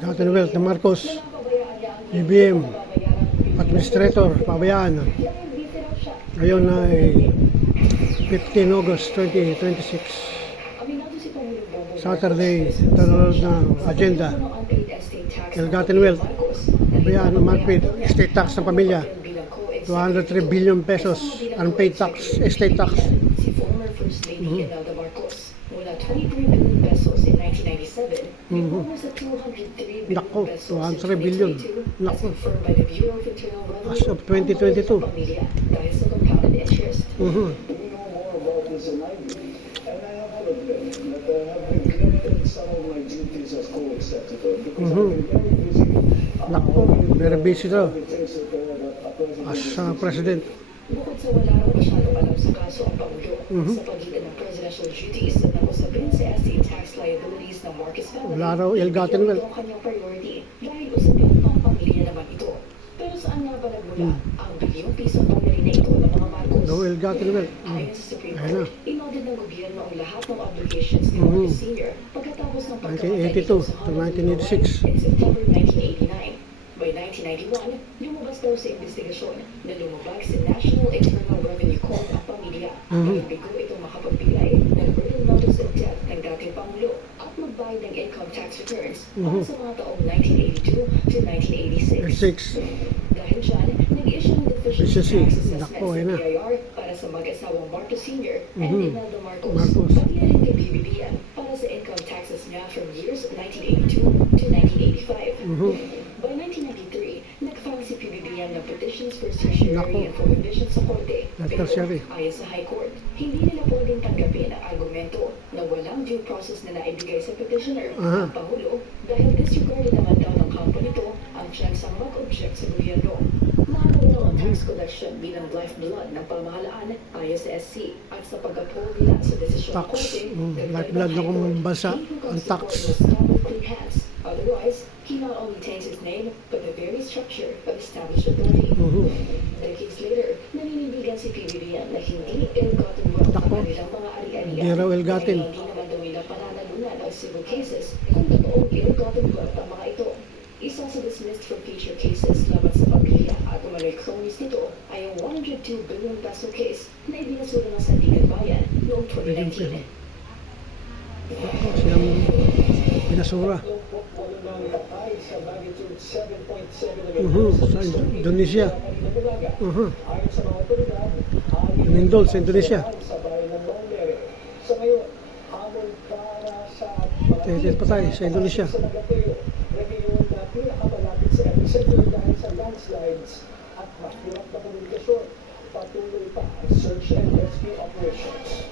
Gaten Wealth na Marcos, BBM, Administrator, pabayaan. Ngayon ay 15 August 2026. Saturday, tanong na agenda. Gaten Wealth, pabayaan ng monthly estate tax ng pamilya. 203 billion pesos unpaid tax, estate tax. Si former First Lady Imelda Marcos mula 23 billion pesos in 1997 reformer sa 203 billion Nako, pesos 203 billion. as Nako. confirmed by the Bureau of Internal Revenue As of 2022. pamilya dahil sa compounded interest. We know more about this than I do, and I have to admit that I have neglected some of my duties as co-executive because I've been very busy. Nako, very busy daw The things that a as president president. Bukod sa wala raw masyadong alam sa kaso ang Pangulo sa pagitan ng presidential duties at ng usapin sa estate tax liabilities ng Marcos family. Wala raw Gaten Wealth. Ito ang kanyang priority dahil usapin pang pamilya naman ito. Pero saan nga ba nagmula ang bilyong pisong pamilya na ito ng mga Marcos? Daw Gaten Wealth. Ayon sa Supreme Ayan na. Court, inaudit ng gobyerno ang lahat ng obligations ni Marcos Sr. pagkatapos ng pagkamatay 1982 nito to sa Honolulu 1986. in September 1989. By 1991, lumabas daw sa investigasyon na lumabag sa National Internal Revenue Code ang pamilya dahil bigo itong makapagbigay ng burden notice of death ng dating Pangulo at magbayad ng income tax returns para sa mga taong 1982 to 1986. 6. Dahil dyan, nag-issue ng deficiency Deficiency. tax assessment Nako, sa ayun na. BIR para sa mag-asawang Marcos Sr. and Imelda Marcos. Marcos. Pati na rin kay BBBM para sa income taxes niya from years 1982 to 1985. By 1993, nag-file si PBBM ng petitions for certiorari Nako. and prohibition sa korte. Pero Tertiary. ayon sa High Court, hindi nila pwedeng tanggapin ang argumento na walang due process na naibigay sa petitioner ang Pangulo dahil disregarded naman daw ng kampo nito ang chansang mag-object sa gobyerno. Mahalaga daw ang tax collection bilang lifeblood ng pamahalaan ayon sa SC at sa pag-uphold nila sa desisyon ng Tax. korte. Lifeblood ng bansa, ang tax. Otherwise, he not only taints his name, but the very structure of established authority. Decades later, naninindigan si PBBM na hindi ill-gotten wealth ang Nako. kanilang mga ari-arian. Hindi raw ill-gotten. Dahil hindi naman daw nila pananalunan ng civil cases kung totoong ill-gotten wealth ang mga ito. Isa sa dismissed from future cases laban sa pamilya at umano'y cronies nito ay ang 102 billion peso case na ibinasura ng Sandigan Bayan noong 2019. Silang binasura. walang patay sa magnitude 7.7 Sa Indonesia. Ayon sa mga otoridad, Mindol sa Indonesia. sa bayan ng Longmere. Sa ngayon, hamon para sa Tetes patay sa Indonesia. sa Nagateo, rehiyon na pinakamalapit sa epicenter dahil sa landslides at mahirap na komunikasyon. Patuloy pa ang search and rescue operations.